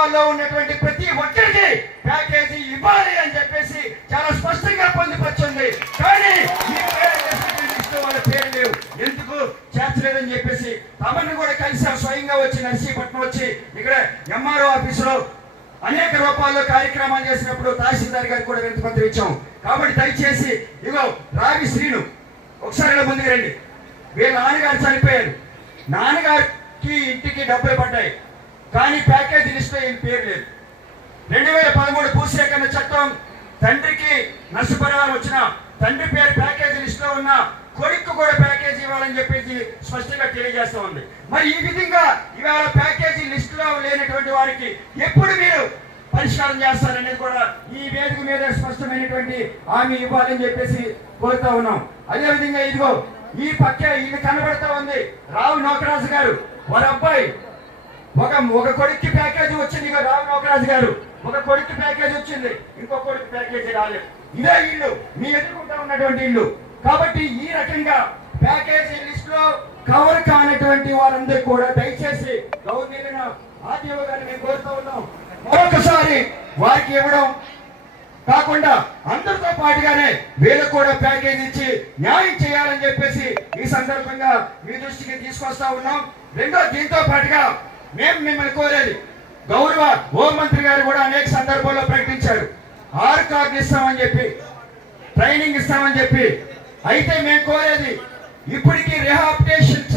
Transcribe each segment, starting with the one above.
కుటుంబాల్లో ఉన్నటువంటి ప్రతి ఒక్కరికి ప్యాకేజీ ఇవ్వాలి అని చెప్పేసి చాలా స్పష్టంగా పొందుపరిచింది. కానీ వాళ్ళ పేరు లేవు. ఎందుకు? చేర్చలేదని చెప్పేసి తమను కూడా కలిసి స్వయంగా వచ్చి నర్సీపట్నం వచ్చి ఇక్కడ ఎంఆర్ఓ ఆఫీసులో అనేక రూపాల్లో కార్యక్రమాలు చేసినప్పుడు తహసీల్దార్ గారికి కూడా వినతి పత్రం ఇచ్చాం. కాబట్టి దయచేసి ఇగో రావి శ్రీను ఒకసారి ఇలా ముందుకు రండి. వీళ్ళ నాన్నగారు చనిపోయారు. నాన్నగారికి ఇంటికి డబ్బులు పడ్డాయి. కానీ ప్యాకేజీ లిస్ట్లో ఈయన పేరు లేదు. రెండు వేల పదమూడు భూసేకరణ చట్టం తండ్రికి నష్టపరిహారం వచ్చిన తండ్రి పేరు ప్యాకేజీ లిస్ట్లో ఉన్న కొడుకు కూడా ప్యాకేజీ ఇవ్వాలని చెప్పేసి స్పష్టంగా తెలియజేస్తూ ఉంది. మరి ఈ విధంగా ఇవాళ ప్యాకేజీ లిస్టులో లేనటువంటి వారికి ఎప్పుడు మీరు పరిష్కారం చేస్తారనేది కూడా ఈ వేదిక మీద స్పష్టమైనటువంటి హామీ ఇవ్వాలని చెప్పేసి కోరుతా ఉన్నాం. అదే విధంగా ఇదిగో ఈ పక్కే ఇది కనబడతా ఉంది. రావు నోకరాజు గారు వారి అబ్బాయి ఒక ఒక కొడుక్కి ప్యాకేజ్ వచ్చింది ఇక రావు నోకరాజు గారు. ఒక కొడుక్కి ప్యాకేజ్ వచ్చింది ఇంకో కొడుకు ప్యాకేజ్ రాలేదు. ఇదే ఇల్లు మీ ఎదుర్కొంటా ఉన్నటువంటి ఇల్లు. కాబట్టి ఈ రకంగా ప్యాకేజీ లిస్ట్లో కవర్ కానటువంటి వారందరూ కూడా దయచేసి గౌరవనీయులైన ఆర్టీఓ గారిని మేము కోరుతూ ఉన్నాం. మరొకసారి వారికి ఇవ్వడం కాకుండా అందరితో పాటుగానే వీళ్ళకు కూడా ప్యాకేజ్ ఇచ్చి న్యాయం చేయాలని చెప్పేసి ఈ సందర్భంగా మీ దృష్టికి తీసుకొస్తా ఉన్నాం. రెండో దీంతో పాటుగా మేము మిమ్మల్ని కోరేది గౌరవ హోంమంత్రి గారు కూడా అనేక సందర్భాల్లో ప్రకటించారు. ఆర్ కార్డు ఇస్తామని చెప్పి ట్రైనింగ్ ఇస్తామని చెప్పి. అయితే మేము కోరేది ఇప్పటికి రిహాబిటేషన్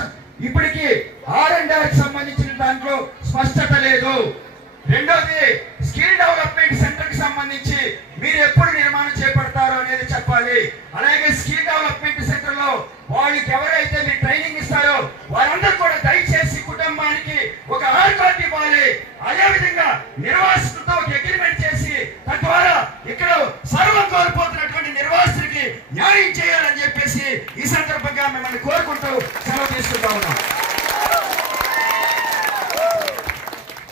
అదే విధంగా నిర్వాసితులతో ఒక అగ్రిమెంట్ చేసి తద్వారా ఇక్కడ సర్వం కోల్పోతున్నటువంటి నిర్వాసితులకి న్యాయం చేయాలని చెప్పేసి ఈ సందర్భంగా మిమ్మల్ని కోరుకుంటూ సెలవు తీసుకుంటా ఉన్నాం.